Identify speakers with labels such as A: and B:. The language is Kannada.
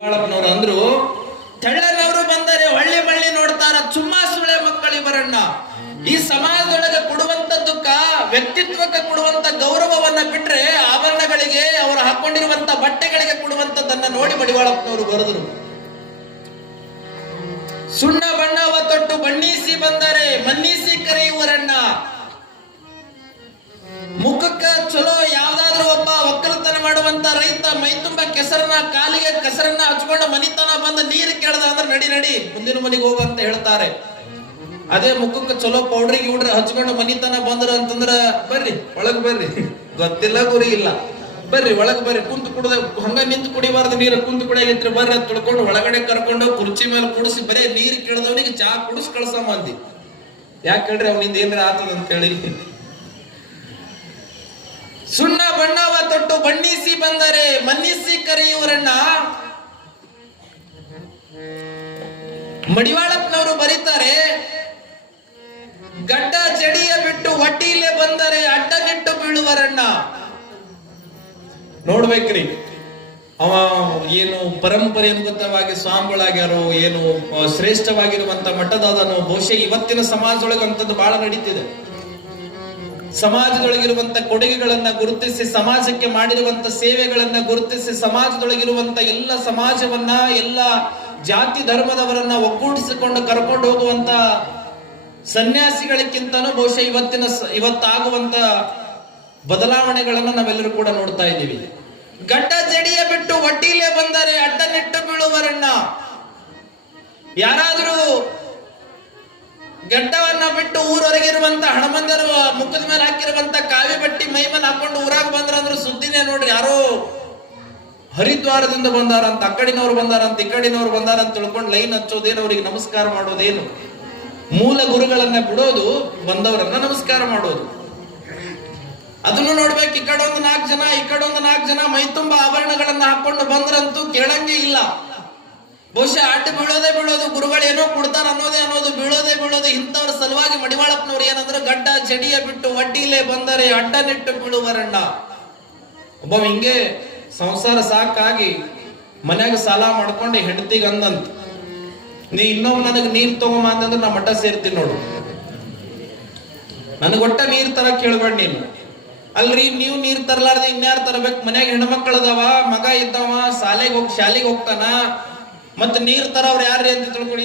A: ಅಂದ್ರು, ತೆಳ್ಳನವರು ಬಂದರೆ ಒಳ್ಳೆ ಮಳ್ಳಿ ನೋಡ್ತಾರ ಚುಮ್ಮ ಸುಳೆ ಮಕ್ಕಳಿ ಬರಣ್ಣ. ಈ ಸಮಾಜದೊಳಗೆ ಕೊಡುವಂತದ್ದಕ್ಕ ವ್ಯಕ್ತಿತ್ವಕ್ಕೆ ಕೊಡುವಂತ ಗೌರವವನ್ನ ಬಿಟ್ರೆ ಆಭರಣಗಳಿಗೆ ಅವರು ಹಾಕೊಂಡಿರುವಂತ ಬಟ್ಟೆಗಳಿಗೆ ಕೊಡುವಂತದ್ದನ್ನ ನೋಡಿ ಮಡಿವಾಳಪ್ಪನವರು ಬರೆದ್ರು. ಸುಣ್ಣ ಬಣ್ಣವ ತೊಟ್ಟು ಬಣ್ಣಿಸಿ ಬಂದರೆ ಮನ್ನಿಸಿ ಮೈ ತುಂಬಾ ಕೆಸರನ್ನ, ಕಾಲಿಗೆ ಕೆಸರನ್ನ ಹಚ್ಕೊಂಡು ಮನಿತನ ಬಂದು ನೀರು ಕೇಳ್ದ ಅಂದ್ರೆ ನಡಿ ನಡಿ, ಮುಂದಿನ ಮನೆಗೆ ಹೋಗಂತ ಹೇಳ್ತಾರೆ. ಅದೇ ಮುಖಕ್ಕೆ ಚಲೋ ಪೌಡ್ರಿಗೆ ಗಿಡ್ರಿ ಹಚ್ಕೊಂಡು ಮನಿತನ ಬಂದ್ರ ಅಂತಂದ್ರ ಬರ್ರಿ, ಒಳಗ್ ಬರ್ರಿ. ಗೊತ್ತಿಲ್ಲ ಗುರಿ ಇಲ್ಲ. ಬರ್ರಿ, ಒಳಗ್ ಬರ್ರಿ. ಕುಂತ ಕುಡ್ದ, ಹಂಗ ನಿಂತು ಕುಡಿಬಾರ್ದು, ನೀರು ಕುಂತು ಕುಡಿಯಾಗಿತ್ರಿ. ಬರ್ರಿ ಅಂತ ತಿಳ್ಕೊಂಡು ಒಳಗಡೆ ಕರ್ಕೊಂಡು ಕುರ್ಚಿ ಮೇಲೆ ಕುಡಿಸಿ ಬರೀ ನೀರು ಕೇಳ್ದವನಿಗೆ ಚಾ ಕುಡಿಸ್ ಕಳ್ಸ ಮಂದಿ ಯಾಕೆ ಹೇಳ್ರಿ ಅವನಿಂದ ಏನ್ರ ಆತದ ಅಂತ ಹೇಳಿ. ಸುಣ್ಣ ಬಣ್ಣವ ತೊಟ್ಟು ಬಣ್ಣಿಸಿ ಬಂದರೆ ಮನ್ನಿಸಿ ಕರೆಯುವರನ್ನ ಮಡಿವಾಳಪ್ಪನವರು ಬರೀತಾರೆ, ಗಡ್ಡ ಚಡಿಯ ಬಿಟ್ಟು ಒಟ್ಟಿಲೆ ಬಂದರೆ ಅಡ್ಡನಿಟ್ಟು ಬೀಳುವರಣ್ಣ. ನೋಡ್ಬೇಕ್ರಿ, ಅವ ಏನು ಪರಂಪರೆಯನುಗತವಾಗಿ ಸ್ವಾಮಿಗಳಾಗ್ಯಾರೋ, ಏನು ಶ್ರೇಷ್ಠವಾಗಿರುವಂತ ಮಠದಾದನು, ಬಹುಶಃ ಇವತ್ತಿನ ಸಮಾಜದೊಳಗೆ ಅಂತದ್ದು ಬಹಳ ನಡೀತಿದೆ. ಸಮಾಜದೊಳಗಿರುವಂತ ಕೊಡುಗೆಗಳನ್ನ ಗುರುತಿಸಿ ಸಮಾಜಕ್ಕೆ ಮಾಡಿರುವಂತ ಸೇವೆಗಳನ್ನ ಗುರುತಿಸಿ ಸಮಾಜದೊಳಗಿರುವಂತ ಎಲ್ಲ ಸಮಾಜವನ್ನ, ಎಲ್ಲ ಜಾತಿ ಧರ್ಮದವರನ್ನ ಒಗ್ಗೂಡಿಸಿಕೊಂಡು ಕರ್ಕೊಂಡು ಹೋಗುವಂತ ಸನ್ಯಾಸಿಗಳಿಗಿಂತನೂ ಬಹುಶಃ ಇವತ್ತಿನ ಇವತ್ತಾಗುವಂತ ಬದಲಾವಣೆಗಳನ್ನ ನಾವೆಲ್ಲರೂ ಕೂಡ ನೋಡ್ತಾ ಇದ್ದೀವಿ. ಗಡ್ಡ ಜಡಿಯ ಬಿಟ್ಟು ಒಟ್ಟಿಲೆ ಬಂದರೆ ಅಡ್ಡನಿಟ್ಟು ಬೀಳುವರಣ್ಣ ಯಾರಾದರೂ ಗಡ್ಡವನ್ನ ಬಿಟ್ಟು ಊರೊರಗಿರುವಂತ ಹಣಮಂದರ, ಮುಖದ ಮೇಲೆ ಹಾಕಿರುವಂತ ಕಾವಿ ಬಟ್ಟಿ ಮೈ ಹಾಕೊಂಡು ಊರಾಗ ಬಂದ್ರ ಅಂದ್ರೆ ಸುದ್ದಿನೇ ನೋಡ್ರಿ. ಯಾರೋ ಹರಿದ್ವಾರದಿಂದ ಬಂದಾರಂತ, ಅಕ್ಕಡಿನವ್ರು ಬಂದಾರಂತ, ಇಕ್ಕಡಿನವ್ರು ಬಂದಾರಂತ ತಿಳ್ಕೊಂಡು ಲೈನ್ ಹಚ್ಚೋದೇನು ಅವ್ರಿಗೆ ನಮಸ್ಕಾರ ಮಾಡೋದೇನು ಮೂಲ ಗುರುಗಳನ್ನ ಬಿಡೋದು, ಬಂದವರನ್ನ ನಮಸ್ಕಾರ ಮಾಡೋದು. ಅದನ್ನು ನೋಡ್ಬೇಕು, ಈ ಕಡೆ ಒಂದು ನಾಲ್ಕು ಜನ, ಈ ಕಡೆ ಒಂದು ನಾಲ್ಕು ಜನ ಮೈ ತುಂಬ ಆಭರಣಗಳನ್ನ ಹಾಕೊಂಡು ಬಂದ್ರಂತೂ ಕೇಳಂಗೆ ಇಲ್ಲ. ಬಹುಶಃ ಅಡ್ಡ ಬೀಳೋದೇ ಬೀಳೋದು, ಗುರುಗಳು ಏನೋ ಕೊಡ್ತಾರ ಅನ್ನೋದೇ ಅನ್ನೋದು, ಬೀಳೋದೇ ಬೀಳೋದು, ಇಂಥವ್ರ ಸಲುವಾಗಿ ಮಡಿವಾಳಪ್ಪನವ್ರು ಏನಂದ್ರೆ ಗಡ್ಡ ಜಡಿಯ ಬಿಟ್ಟು ಒಡ್ಡಿಲೆ ಬಂದರೆ ಅಡ್ಡ ನಿಟ್ಟು ಬೀಳುವರಣ್ಣ. ಒಬ್ಬ ಹಿಂಗೆ ಸಂಸಾರ ಸಾಕಾಗಿ ಮನ್ಯಾಗ ಸಾಲ ಮಾಡ್ಕೊಂಡು ಹೆಂಡತಿಗೆ ಅಂದಂತ ನೀ ಇನ್ನೊಮ್ಮೆ ನನಗೆ ನೀರ್ ತಗೊಂಬ ಅಂತಂದ್ರೆ ನಾ ಮಠ ಸೇರ್ತೀನಿ ನೋಡು. ನನಗೆ ಒಟ್ಟ ನೀರ್ ತರ ಕೇಳ್ಬೇಡ ನೀನು. ಅಲ್ರಿ, ನೀವು ನೀರ್ ತರಲಾರ್ದೆ ಇನ್ಯಾರು ತರಬೇಕು? ಮನ್ಯಾಗ ಹೆಣ್ಮಕ್ಳದವ ಮಗ ಇದ್ದವ ಶಾಲೆಗೆ ಹೋಗ್, ಶಾಲೆಗೆ ಹೋಗ್ತಾನ ಮತ್ತ ನೀರ್ ತರವ್ರು ಯಾರ್ರಿ ಅಂತ ತಿಳ್ಕೊಂಡು